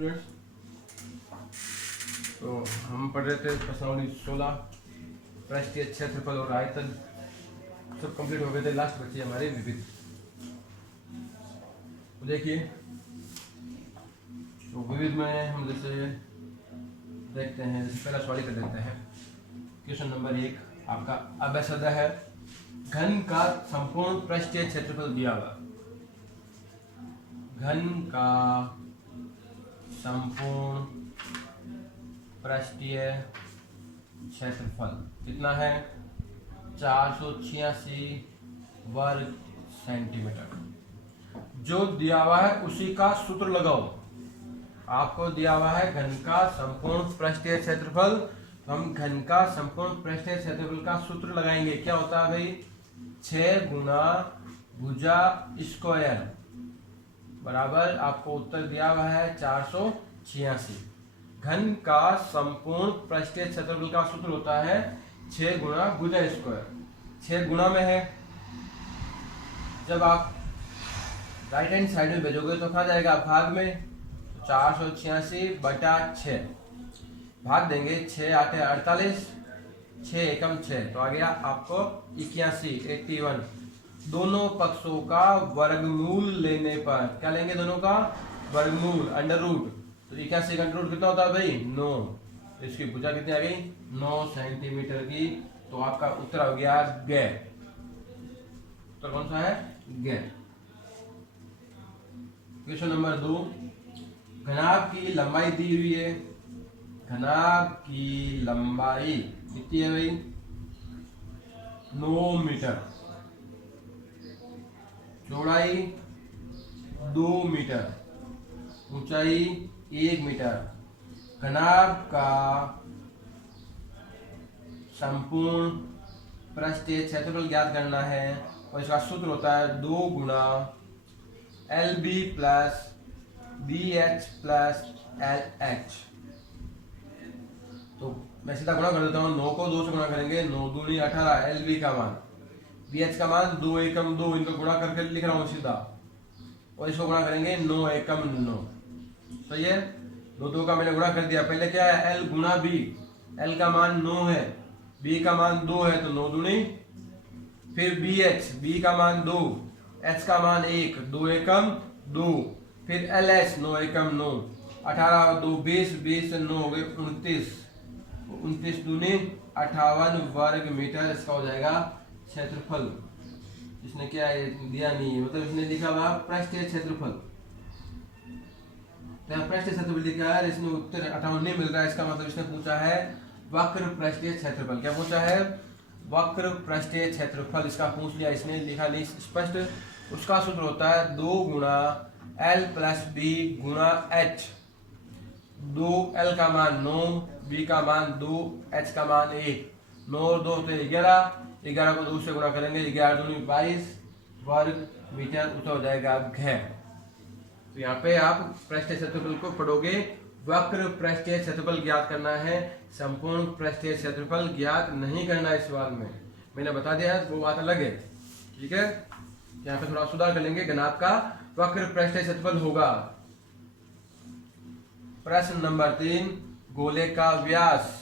Students. तो हम पढ़ रहे थे प्रश्नावली 16 पृष्ठीय क्षेत्रफल और आयतन सब कंप्लीट हो गए थे। लास्ट बची हमारी विविध। तो देखिए, तो विविध में हम जैसे देखते हैं, जैसे पहला सवाल कर देते हैं। क्वेश्चन नंबर 1 आपका अभ्यासद है। घन का संपूर्ण पृष्ठीय क्षेत्रफल दिया हुआ। घन का संपूर्ण पृष्ठीय क्षेत्रफल कितना है? 486 वर्ग सेंटीमीटर। जो दिया हुआ है उसी का सूत्र लगाओ। आपको दिया हुआ है घन का संपूर्ण पृष्ठीय क्षेत्रफल, तो हम घन का संपूर्ण पृष्ठीय क्षेत्रफल का सूत्र लगाएंगे। क्या होता है भाई? 6 गुना भुजा स्क्वायर बराबर आपको उत्तर दिया हुआ है 486। घन का संपूर्ण पृष्ठीय क्षेत्रफल का सूत्र होता है 6 गुना भुजा स्क्वायर। 6 गुना में है, जब आप राइट हैंड साइड में भेजोगे तो कहाँ जाएगा? भाग में। 486 बटा 6 भाग देंगे। 6 8 48, 6 एकम 6, तो आ गया आपको 81। दोनों पक्षों का वर्गमूल लेने पर क्या लेंगे? दोनों का वर्गमूल, अंडर रूट। तो 81 का अंडर रूट कितना होता है भाई? 9। तो इसकी भुजा कितनी आ गई? 9 सेंटीमीटर की। तो आपका उत्तर हो गया ग। उत्तर कौन सा है? ग। क्वेश्चन नंबर 2, घनाभ की लंबाई दी हुई है। घनाभ की लंबाई कितनी है भाई? 9 मीटर। चौड़ाई 2 मीटर, ऊंचाई 1 मीटर। घनाभ का संपूर्ण पृष्ठीय क्षेत्रफल ज्ञात करना है और इसका सूत्र होता है 2 गुना LB plus BH plus LH। तो मैं सीधा गुणा कर देता हूँ। 9 को 2 से गुणा करेंगे, 9 दूनी 18। LB का मान, BH का मान 2 एकम 2, इनको गुणा करके लिख रहा हूँ सीधा, और इसको गुणा करेंगे 9 एकम 9। सही है? 2 का मैंने गुणा कर दिया। पहले क्या है? L गुना B। L का मान 9 है, B का मान 2 है, तो 9 दूनी। फिर BH, B का मान 2, H का मान 1, 2 एकम 2। फिर LH 9 एकम 9, 18 2 20, 20 से 9 हो गए 29। 29 दूनी 58 वर्ग मीटर इसका हो जाएगा क्षेत्रफल। इसने क्या दिया नहीं है, मतलब इसने लिखा हुआ पृष्ठीय क्षेत्रफल। तो पृष्ठीय क्षेत्रफल लिखा है, इसमें उत्तर 58 नहीं मिल रहा है। इसका मतलब इसने पूछा है वक्र पृष्ठीय क्षेत्रफल। क्या पूछा है? वक्र पृष्ठीय क्षेत्रफल। इसका पूछ लिया, इसने लिखा नहीं स्पष्ट। उसका सूत्र होता है 2 गुना L प्लस B गुना H। 2 L का मान 9, B का मान 2, H का मान 1। 9 और 2 तो 11। 11 को 2 से गुणा करेंगे, 11 दूनी 22 वर्ग मीटर। उत्तर हो जाएगा घ। तो यहाँ पे आप पृष्ठीय क्षेत्रफल को पढ़ोगे। वक्र पृष्ठीय क्षेत्रफल ज्ञात करना है, संपूर्ण पृष्ठीय क्षेत्रफल ज्ञात नहीं करना है। इस सवाल में मैंने बता दिया है, वो बात अलग है। ठीक है? यहाँ पे थोड़ा सुधार कर लेंगे। घनाभ का वक्र पृष्ठीय क्षेत्रफल होगा। प्रश्न नंबर 3, गोले का व्यास।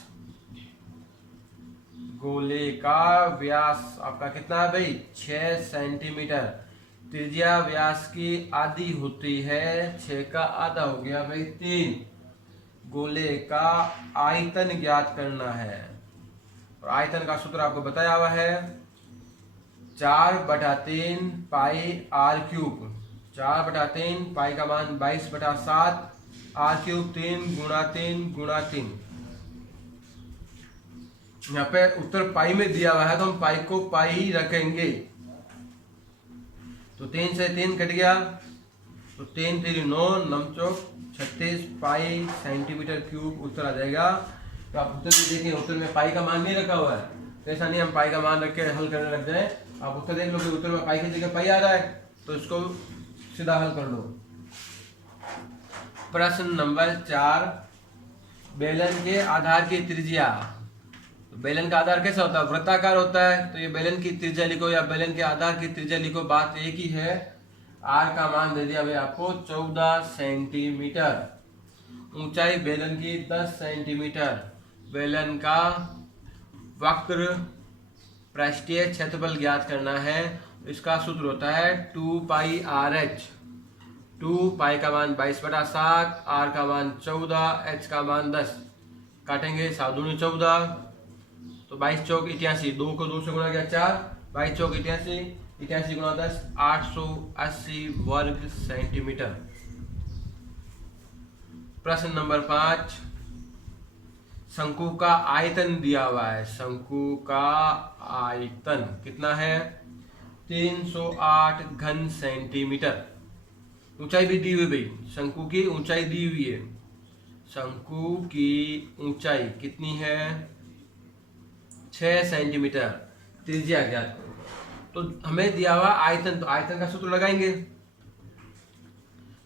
गोले का व्यास आपका कितना है भाई? 6 सेंटीमीटर। त्रिज्या व्यास की आधी होती है, 6 का आधा हो गया भाई 3। गोले का आयतन ज्ञात करना है और आयतन का सूत्र आपको बताया हुआ है 4/3 पाई r क्यूब। 4/3 पाई का मान 22/7, r क्यूब 3 गुणा 3 गुणा 3। यहाँ पे उत्तर पाई में दिया हुआ है, तो हम पाई को पाई ही रखेंगे। तो 3 से 3 कट गया, तो 3 3 9 9 36 पाई सेंटीमीटर क्यूब उत्तर आ जाएगा। तो आप उत्तर भी देखिए, उत्तर में पाई का मान नहीं रखा हुआ है, तो ऐसा नहीं हम पाई का मान रख के हल करने लग जाए। आप उत्तर देख लो कि उत्तर में पाई की जगह पाई आ रहा है, तो इसको सीधा हल कर लो। प्रश्न नंबर 4, बेलन के आधार की त्रिज्या। तो बेलन का आधार कैसा होता है? वृत्ताकार होता है। तो ये बेलन की त्रिज्या लिखो या बेलन के आधार की त्रिज्या लिखो, बात एक ही है। आर का मान दे दिया भाई आपको 14 सेंटीमीटर। ऊंचाई बेलन की 10 सेंटीमीटर। बेलन का वक्र पृष्ठीय क्षेत्रफल ज्ञात करना है। इसका सूत्र होता है 2πRh। 2 का मान 22/7, r का मान 14, h का मान 10। काटेंगे 7 दूनी 14, तो 22 चौक 88, 2 को 2 से गुणा किया 4, 22 चौक 88, 88 गुणा 10, 880 वर्ग सेंटीमीटर। प्रश्न नंबर 5, शंकु का आयतन दिया हुआ है। शंकु का आयतन कितना है? 308 घन सेंटीमीटर। ऊंचाई भी दी हुई भाई, शंकु की ऊंचाई दी हुई है। शंकु की ऊंचाई कितनी है? 6 सेंटीमीटर। त्रिज्या ज्ञात करो। तो हमें दिया हुआ आयतन, तो आयतन का सूत्र लगाएंगे।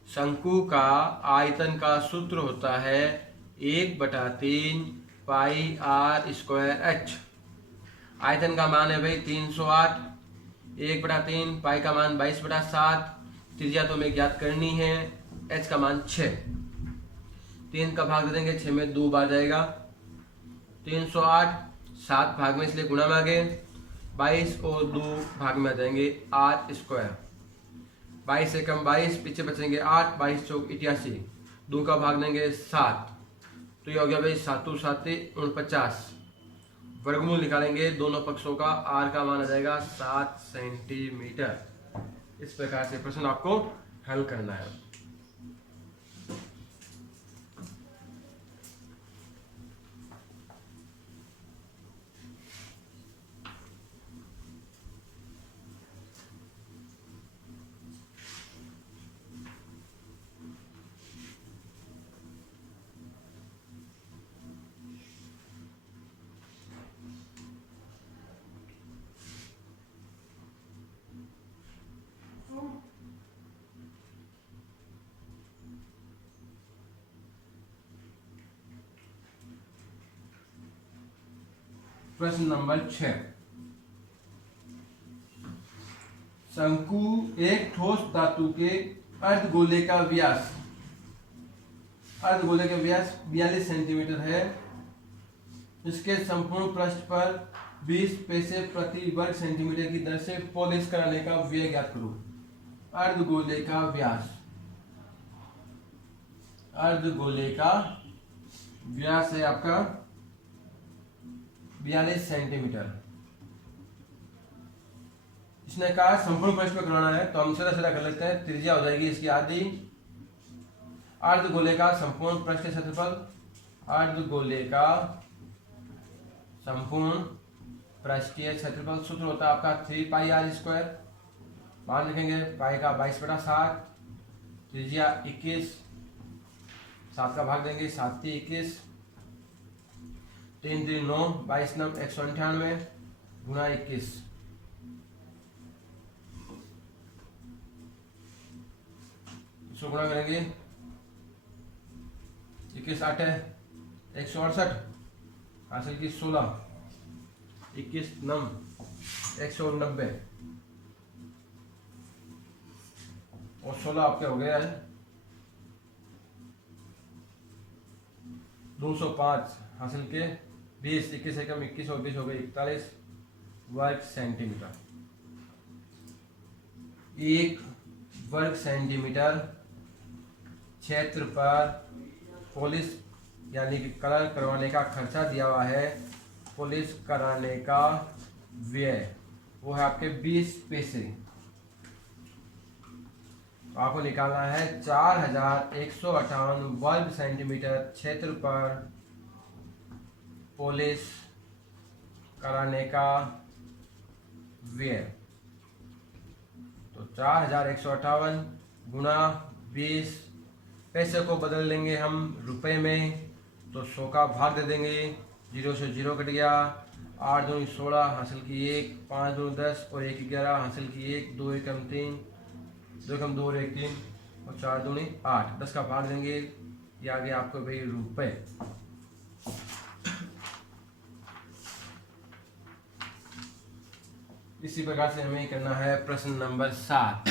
शंकु का आयतन का सूत्र होता है 1/3 पाई r स्क्वायर h। आयतन का मान है भाई 308, 1/3 पाई का मान 22/7, त्रिज्या तो हमें ज्ञात करनी है, h का मान 6। 3 का भाग दे देंगे, 6 में 2 बार जाएगा। 308 7 भाग में इसलिए गुणा में आ गए, 22 और 2 भाग में आ जाएंगे r स्क्वायर। 22 से कम 22, पीछे बचेंगे 8, 22 चौक 88, 2 का भाग देंगे 7, तो ये हो गया भाई 7 7 49। वर्गमूल निकालेंगे दोनों पक्षों का, r का मान आ जाएगा 7 सेंटीमीटर। इस प्रकार से प्रश्न आपको हल करना है। प्रश्न नंबर 6, शंकु एक ठोस धातु के अर्धगोले का व्यास 42 सेंटीमीटर है। इसके संपूर्ण पृष्ठ पर 20 पैसे प्रति वर्ग सेंटीमीटर की दर से पॉलिश कराने का व्यय ज्ञात करो। अर्धगोले का व्यास, अर्धगोले का व्यास है आपका 42 सेंटीमीटर। इसने कहा संपूर्ण पृष्ठ पर कराना है, तो हम सीधा सीधा कर लेते हैं। त्रिज्या हो जाएगी इसकी आधी। अर्धगोले का संपूर्ण पृष्ठ क्षेत्रफल, अर्धगोले का संपूर्ण पृष्ठीय क्षेत्रफल सूत्र होता है आपका 3πr स्क्वायर। मान लिखेंगे पाई का 22/7, त्रिज्या 21, 7 का भाग देंगे, 7 × 21, 3 × 9, 22 9 198 गुणा 21। इसको गुणा करेंगे, 21 8 है 168, हासिल की 16, 21 9 190 और 16 आपके हो गया है 205, हासिल के 20, 21 से कम 21 और 20 हो गए 41 वर्ग सेंटीमीटर। 1 वर्ग सेंटीमीटर क्षेत्र पर पॉलिश यानी कि कलर करवाने का खर्चा दिया हुआ है। पॉलिश कराने का व्यय वो है आपके 20 पैसे। आपको निकालना है 4158 वर्ग सेंटीमीटर क्षेत्र पर पॉलिश कराने का व्यय। तो 4158 गुणा 20, पैसे को बदल लेंगे हम रुपए में, तो 100 का भाग दे देंगे, 0 से 0 कट गया, 8 दूनी 16, हासिल की 1, 5 दूनी 10 और 1 11, हासिल की 1, 2 एकम 3, 2 एकम 2 और 1 3 और 4 दूनी 8, 10 का भाग देंगे, ये आ गया आपको भाई रुपए। इसी प्रकार से हमें करना है प्रश्न नंबर 7।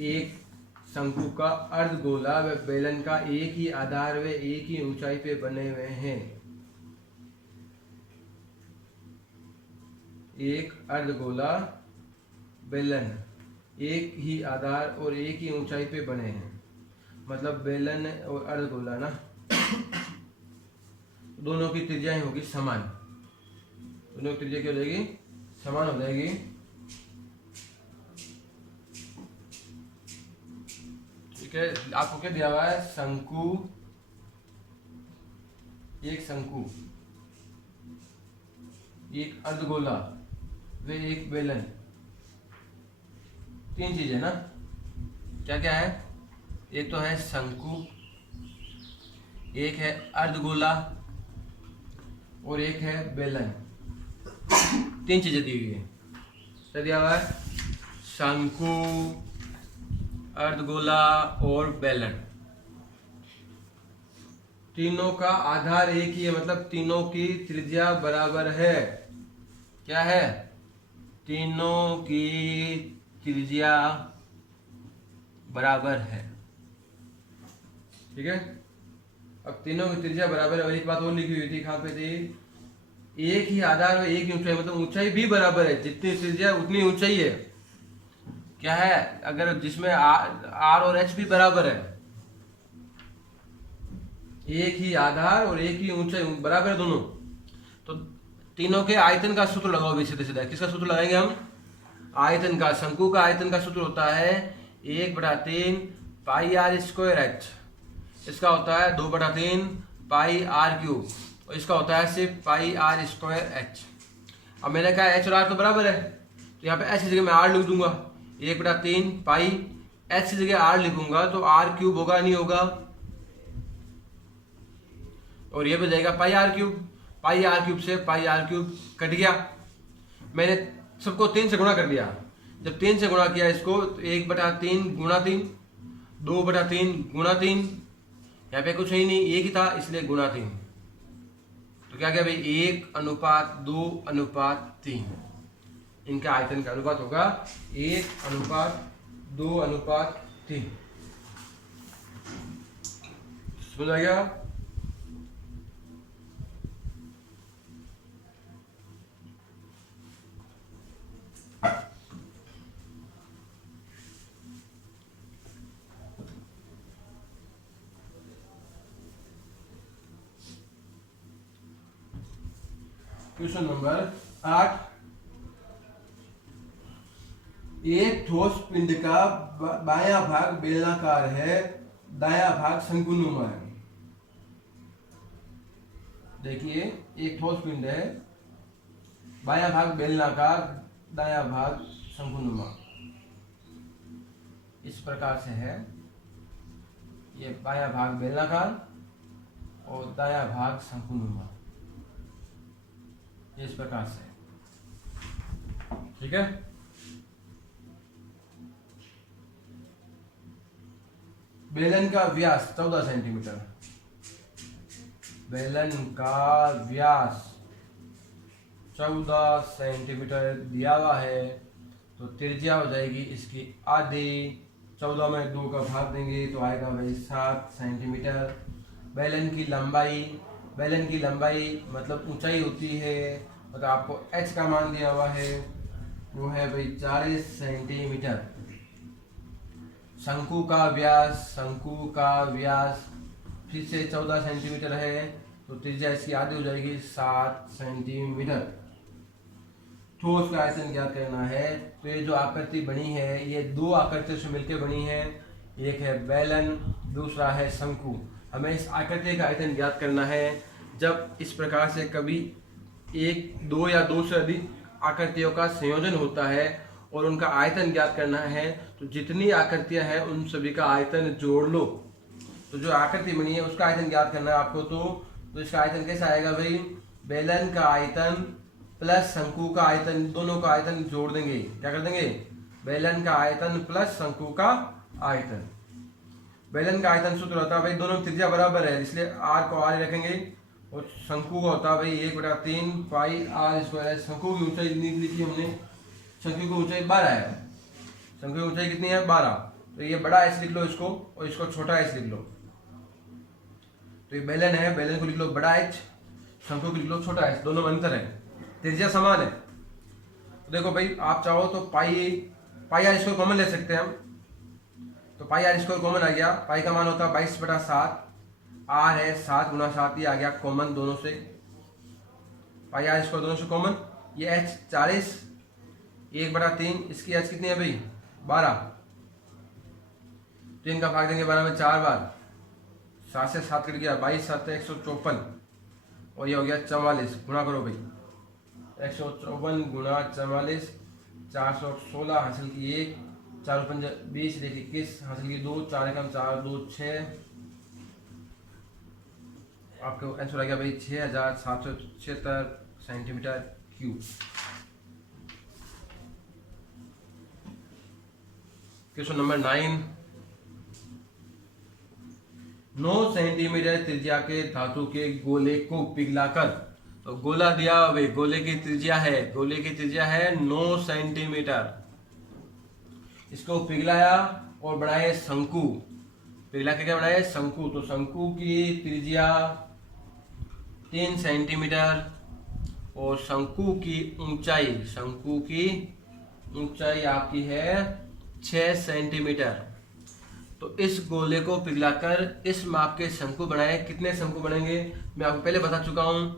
एक शंकु का अर्धगोला व बेलन का एक ही आधार व एक ही ऊंचाई पे बने हुए हैं। एक अर्धगोला बेलन एक ही आधार और एक ही ऊंचाई पे बने हैं, मतलब बेलन और अर्धगोला ना दोनों की त्रिज्याएं होगी समान, दोनों की त्रिज्या क्या हो जाएगी, समान हो जाएगी। ठीक है, आपको क्या दिया हुआ है, शंकु, एक शंकु, एक अर्धगोला व एक बेलन, तीन चीजें ना, क्या क्या है, एक तो है शंकु, एक है अर्धगोला और एक है बेलन, तीन चीजें दी हुई है। क्या दिया हुआ है, शंकु, अर्धगोला और बेलन, तीनों का आधार एक ही है, मतलब तीनों की त्रिज्या बराबर है। क्या है, तीनों की त्रिज्या बराबर है। ठीक है, अब तीनों की त्रिज्या बराबर है, और एक बात और लिखी हुई थी, कहाँ पे थी, एक ही आधार और एक ही ऊंचाई, मतलब ऊंचाई भी बराबर है, जितनी त्रिज्या उतनी ऊंचाई है। क्या है, अगर जिसमें आर और एच भी बराबर है, एक ही आधार और एक ही ऊंचाई बराबर है दोनों, तो तीनों के आयतन का सूत्र लगाओ भी सीधे सीधा। किसका सूत्र लगाएंगे हम, आयतन का। शंकु का आयतन का सूत्र होता है 1/3 पाई आर स्क्वायर एच, इसका होता है 2/3 पाई आर क्यूब, और इसका होता है सिर्फ पाई आर स्क्वायर एच। अब मैंने कहा एच और आर तो बराबर है, तो यहाँ पे एच की जगह मैं आर लिख दूंगा, 1/3 पाई, एच की जगह आर लिखूंगा तो आर क्यूब होगा, नहीं होगा, और ये बन pi r cube. Pi r cube से पाई आर क्यूब कट गया, मैंने सबको 3 से गुणा कर दिया। जब 3 से गुणा किया इसको, तो 1/3 गुणा 3, 2/3 गुणा 3, यहाँ पे कुछ है ही नहीं, एक ही था इसलिए गुणा 3, तो क्या क्या भाई 1:2:3, इनका आयतन का अनुपात होगा 1:2:3। समझ आ गया। क्वेश्चन नंबर 8, एक ठोस पिंड का बायां भाग बेलनाकार है, दायां भाग शंकुनुमा है। देखिए, एक ठोस पिंड है, बायां भाग बेलनाकार, दायां भाग शंकुनुमा, इस प्रकार से है। ये बायां भाग बेलनाकार और दायां भाग शंकुनुमा, इस प्रकार से। ठीक है, बेलन का व्यास 14 सेंटीमीटर, बेलन का व्यास 14 सेंटीमीटर दिया हुआ है, तो त्रिज्या हो जाएगी इसकी आधी, 14 में 2 का भाग देंगे तो आएगा भाई 7 सेंटीमीटर। बेलन की लंबाई मतलब ऊंचाई होती है, मतलब आपको h का मान दिया हुआ है, वो है भाई 40 सेंटीमीटर। शंकु का व्यास फिर से 14 सेंटीमीटर है, तो त्रिज्या इसकी आधी हो जाएगी 7 सेंटीमीटर। ठोस का आयतन ज्ञात करना है, तो ये जो आकृति बनी है ये दो आकृतियों से मिलकर बनी है, एक है बेलन, दूसरा है शंकु। हमें इस आकृति का आयतन ज्ञात करना है। जब इस प्रकार से कभी एक, दो या दो से अधिक आकृतियों का संयोजन होता है और उनका आयतन ज्ञात करना है, तो जितनी आकृतियां हैं उन सभी का आयतन जोड़ लो। तो जो आकृति बनी है उसका आयतन ज्ञात करना है आपको, तो इसका आयतन कैसा आएगा भाई, बेलन का आयतन प्लस शंकु का आयतन, दोनों का आयतन जोड़ देंगे। क्या कर देंगे, बेलन का आयतन प्लस शंकु का आयतन। बेलन का आयतन सूत्र होता है भाई, दोनों त्रिज्या बराबर है इसलिए आर को आर रखेंगे, और शंकु का होता है भाई 1/3 पाई आर स्क्वायर। शंकु की ऊंचाई लिखी हमने, शंकु की ऊंचाई 12 है, शंकु की ऊंचाई कितनी है 12, तो ये बड़ा एच लिख लो इसको, और इसको छोटा एच लिख लो। तो ये बेलन है, बेलन को लिख लो बड़ा एच, शंकु को लिख लो छोटा एच, दोनों में अंतर है, त्रिज्या समान है। तो देखो भाई, आप चाहो तो पाई आर स्क्वायर कॉमन ले सकते हैं हम। तो पाई आर स्क्वायर कॉमन आ गया, पाई का मान होता है 22/7, आर है 7 × 7, ये आ गया कॉमन दोनों से, पाई आर स्क्वायर दोनों से कॉमन। ये एच 40, 1/3, इसकी एच कितनी है भाई 12, तो इनका भाग देंगे 12 में 4 बार, 7 से 7 कट गया, 22 7 154, और ये हो गया 44, गुणा करो भाई, 154 गुणा 44, 416 हासिल की 1, 4 5 20, 21 हासिल की 2, 4 एकम 4 2 6, आपको आंसर आ गया भाई 6776 centimetre cube. Question number 9, 9 centimetre त्रिज्या के धातु के गोले को पिघलाकर, तो गोला दिया भाई, गोले की त्रिज्या है 9 सेंटीमीटर, इसको पिघलाया और बनाए शंकु, पिघला के क्या बनाए शंकु। तो शंकु की त्रिज्या 3 सेंटीमीटर और शंकु की ऊंचाई आपकी है 6 सेंटीमीटर। तो इस गोले को पिघलाकर इस माप के शंकु बनाए, कितने शंकु बनेंगे मैं आपको पहले बता चुका हूं।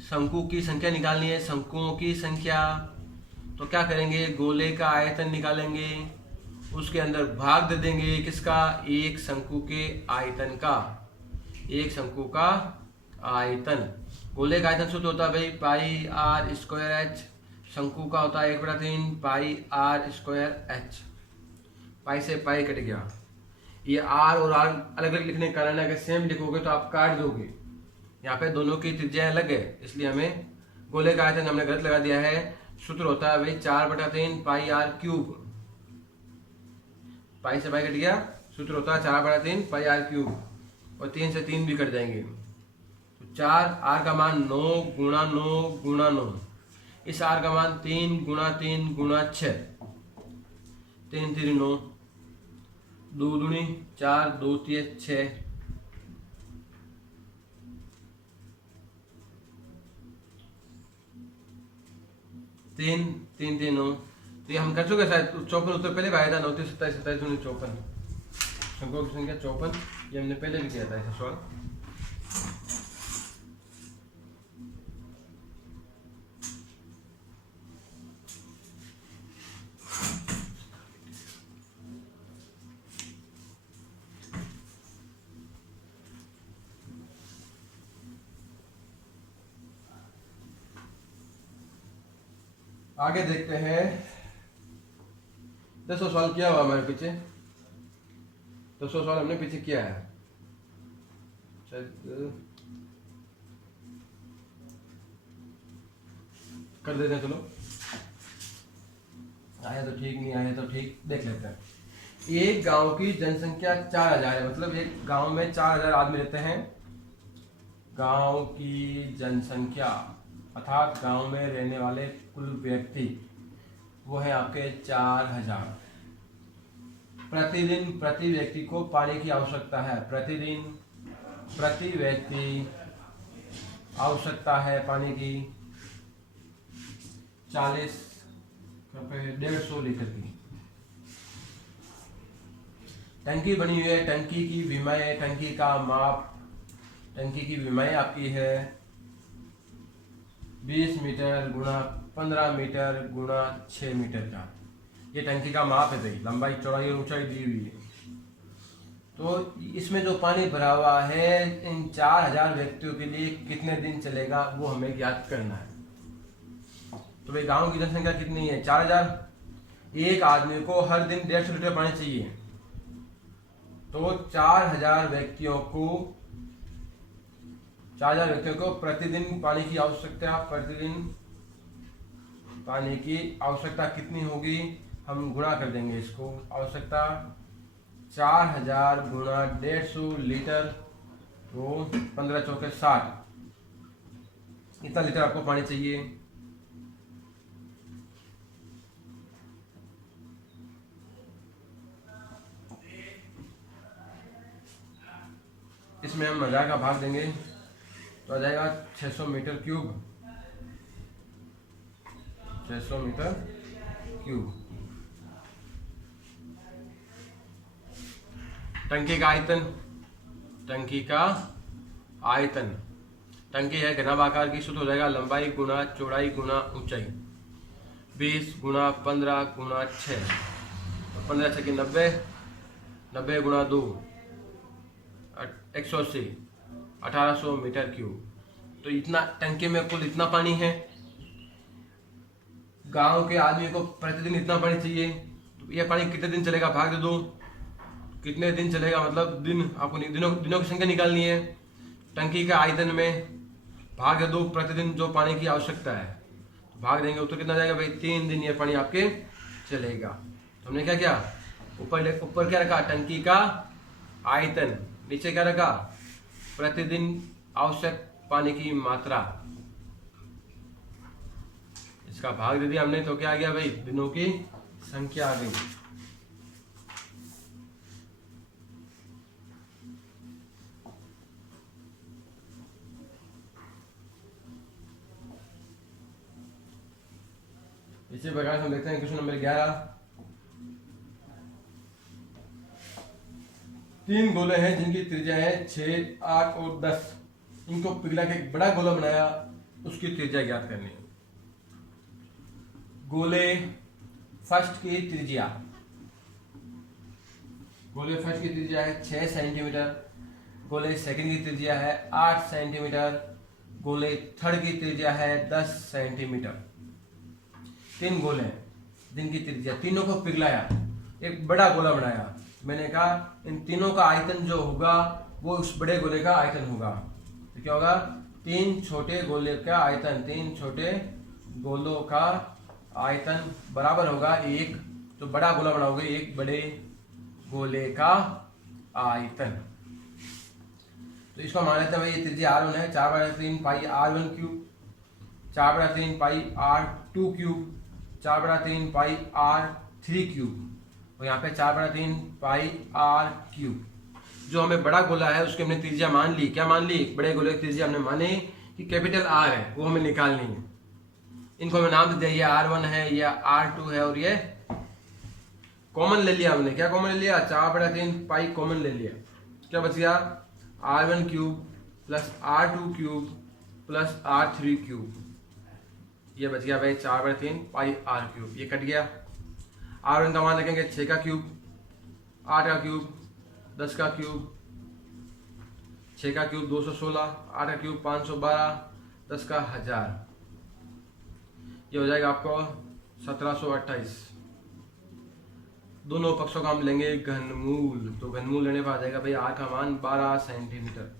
शंकु की संख्या निकालनी है, शंकुओं की संख्या। तो क्या करेंगे, गोले का आयतन निकालेंगे, उसके अंदर भाग दे देंगे किसका, एक शंकु के आयतन का, एक शंकु का आयतन। गोले का आयतन सूत्र होता है भाई पाई आर स्क्वायर एच, शंकु का होता है 1/3 पाई आर स्क्वायर एच। पाई से पाई कट गया, ये आर और आर अलग अलग लिखने का कारण है, अगर सेम लिखोगे तो आप काट दोगे। यहाँ पे दोनों की त्रिज्या अलग है, इसलिए हमें गोले का आयतन हमने गलत लगा दिया है। सूत्र होता है भाई 4/3 पाई आर क्यूब, पाई से पाई कट गया, सूत्र होता है 4/3 पाई आर क्यूब, और 3 से 3 भी कट जाएंगे। तो 4, आर का मान 9 × 9 × 9, इस आर का मान 3 × 3 × 6, 3 3 9, 2 दूनी 4, 2 3 6, 3 3 3 9। तो ये हम कर चुके शायद 54 उत्तर पहले आया था, 9 3 27 27 दूनी 54, शंकुओं की संख्या 54, ये हमने पहले भी किया था ऐसा सवाल। आगे देखते हैं, 200 सवाल किया हुआ हमारे पीछे, 200 सवाल हमने पीछे किया है, शायद कर देते हैं। चलो आया तो ठीक, नहीं आया तो ठीक, देख लेते हैं। एक गांव की जनसंख्या 4000 है, मतलब एक गांव में 4000 आदमी रहते हैं। गांव की जनसंख्या अर्थात गांव में रहने वाले कुल व्यक्ति वो है आपके 4000। प्रतिदिन प्रति व्यक्ति को पानी की आवश्यकता है, प्रतिदिन प्रति व्यक्ति आवश्यकता है पानी की 40 रुपये 150 लीटर की। टंकी बनी हुई है, टंकी की विमाएं, टंकी का माप, टंकी की विमाएं आपकी है 20 मीटर गुणा 15 मीटर गुणा 6 मीटर का। ये टंकी का माप है भाई, लंबाई चौड़ाई और ऊंचाई दी हुई है। तो इसमें जो पानी भरा हुआ है इन 4000 व्यक्तियों के लिए कितने दिन चलेगा वो हमें ज्ञात करना है। तो भाई गांव की जनसंख्या कितनी है 4000, एक आदमी को हर दिन 150 लीटर पानी चाहिए। तो 4000 व्यक्तियों को प्रतिदिन पानी की आवश्यकता, प्रतिदिन पानी की आवश्यकता कितनी होगी, हम गुणा कर देंगे इसको। आवश्यकता 4000 गुणा 150 लीटर, तो 15 चौके 60, इतना लीटर आपको पानी चाहिए। इसमें हम 1000 का भाग देंगे तो आ जाएगा 600 मीटर क्यूब। 600 metre cube. टंकी का आयतन, टंकी का आयतन, टंकी है घनाभ आकार की, सूत्र हो जाएगा लंबाई गुना चौड़ाई गुना ऊंचाई। 20 गुना 15 गुना 6, 15 6 90, 90 गुना 2 180, 1800 मीटर क्यूब। तो इतना टंकी में कुल इतना पानी है। गांव के आदमी को प्रतिदिन इतना पानी चाहिए, तो यह पानी कितने दिन चलेगा भाग दे दो। कितने दिन चलेगा मतलब दिन, आपको दिनों की संख्या निकालनी है। टंकी का आयतन में भाग दे दो प्रतिदिन जो पानी की आवश्यकता है, तो भाग देंगे उत्तर कितना जाएगा भाई 3 दिन ये पानी आपके चलेगा। तो हमने क्या किया, ऊपर क्या रखा टंकी का आयतन, नीचे क्या रखा प्रतिदिन आवश्यक पानी की मात्रा। इसका भाग दे दिया हमने तो क्या आ गया भाई दिनों की संख्या आ गई। इसी प्रकार से हम देखते हैं क्वेश्चन नंबर 11। 3 गोले हैं जिनकी त्रिज्या है 6, 8 और 10। इनको पिघला के एक बड़ा गोला बनाया, उसकी त्रिज्या ज्ञात करनी है। गोले फर्स्ट की त्रिज्या, गोले फर्स्ट की त्रिज्या है 6 सेंटीमीटर, गोले सेकंड की त्रिज्या है 8 सेंटीमीटर, गोले थर्ड की त्रिज्या है 10 सेंटीमीटर। 3 गोले जिनकी त्रिज्या, तीनों को पिघलाया, एक बड़ा गोला बनाया। मैंने कहा इन तीनों का आयतन जो होगा वो उस बड़े गोले का आयतन होगा। तो क्या होगा 3 छोटे गोले का आयतन, 3 छोटे गोलों का आयतन बराबर होगा एक जो बड़ा गोला बनाओगे एक बड़े गोले का आयतन। तो इसको मान लेते हैं भाई ये त्रिज्या r1 है, 4/3 पाई r1 क्यूब, 4/3 पाई r2 क्यूब, 4/3 पाई r3 क्यूब, और यहाँ पे 4/3 पाई r क्यूब। जो हमें बड़ा गोला है उसकी हमने त्रिज्या मान ली। क्या मान ली, बड़े गोले की त्रिज्या हमने मानी कि कैपिटल R है, वो हमें निकालनी है। इनको हमें नाम दे दिया, ये R1 है, ये R2 है, और ये कॉमन ले लिया हमने। क्या कॉमन ले लिया, 4/3 पाई कॉमन ले लिया। क्या बच गया R1 cube plus R2 cube plus R3 cube, ये बच गया भाई 4/3 पाई R क्यूब। ये कट गया। R1 का मान रखेंगे 6 का क्यूब, 8 का क्यूब, 10 का क्यूब, 6 का क्यूब 216, 8 का क्यूब 512, 10 का 1000, ये हो जाएगा आपको 1728। दोनों पक्षों का हम लेंगे घनमूल, तो घनमूल लेने पर आ जाएगा भाई R का मान 12 सेंटीमीटर।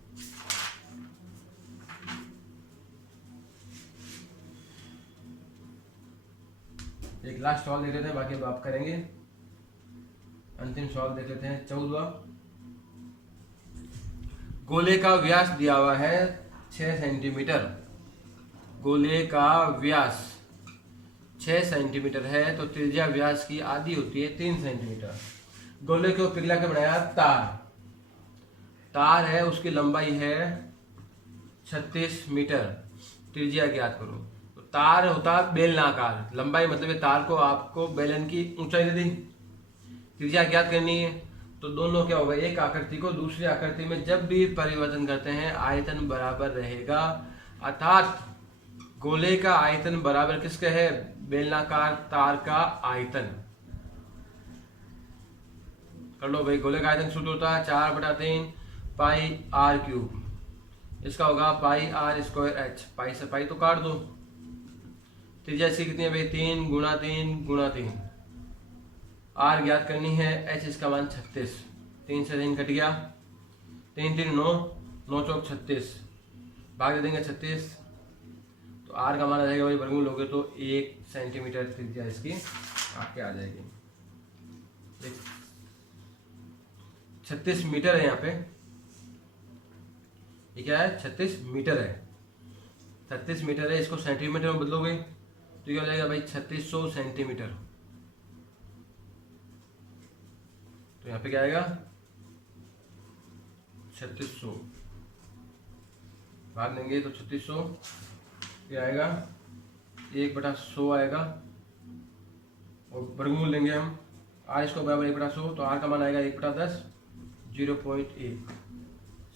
एक लास्ट सवाल देख लेते हैं, बाकी अब आप करेंगे। अंतिम सवाल देख लेते हैं 14। गोले का व्यास दिया हुआ है 6 सेंटीमीटर। गोले का व्यास 6 सेंटीमीटर है तो त्रिज्या व्यास की आधी होती है 3 सेंटीमीटर। गोले को पिघला के बनाया तार, तार है उसकी लंबाई है 36 मीटर, त्रिज्या ज्ञात करो। तो तार होता है बेलनाकार, लंबाई मतलब तार को आपको बेलन की ऊंचाई दे दी, त्रिज्या ज्ञात करनी है। तो दोनों क्या होगा, एक आकृति को दूसरी आकृति में जब भी परिवर्तन करते हैं आयतन बराबर रहेगा, अर्थात गोले का आयतन बराबर किसका है, बेलनाकार तार का आयतन। कर लो भाई, गोले का आयतन सूत्र होता है 4/3 पाई r क्यूब, इसका होगा पाई r स्क्वायर h, पाई से पाई तो काट दो। त्रिज्या इसकी कितनी है भाई 3 गुणा 3 गुणा 3, r ज्ञात करनी है, h इसका मान 36, 3 से 3 कट गया, 3 3 9, 9 चौक 36, भाग दे देंगे 36, तो r का मान आ जाएगा भाई वर्गमूल लोगे तो 1 सेंटीमीटर त्रिज्या इसकी आपके आ जाएगी। 36 मीटर है यहाँ पे, ये क्या है 36 मीटर है, 36 मीटर है, इसको सेंटीमीटर में बदलोगे तो क्या हो जाएगा भाई 3600 सेंटीमीटर। तो यहाँ पे क्या आएगा 3600। भाग देंगे तो 3600 ये आएगा 1/100 आएगा, और वर्गमूल लेंगे हम आर इसको बराबर 1/100, तो आर का मान आएगा 1/10 0.1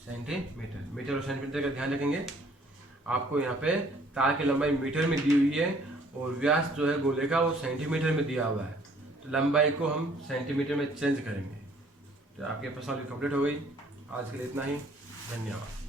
सेंटीमीटर। मीटर और सेंटीमीटर का ध्यान रखेंगे। आपको यहाँ पे तार की लंबाई मीटर में दी हुई है और व्यास जो है गोले का वो सेंटीमीटर में दिया हुआ है, तो लंबाई को हम सेंटीमीटर में चेंज करेंगे। तो आपके प्रश्नावली कंप्लीट हो गई। आज के लिए इतना ही, धन्यवाद।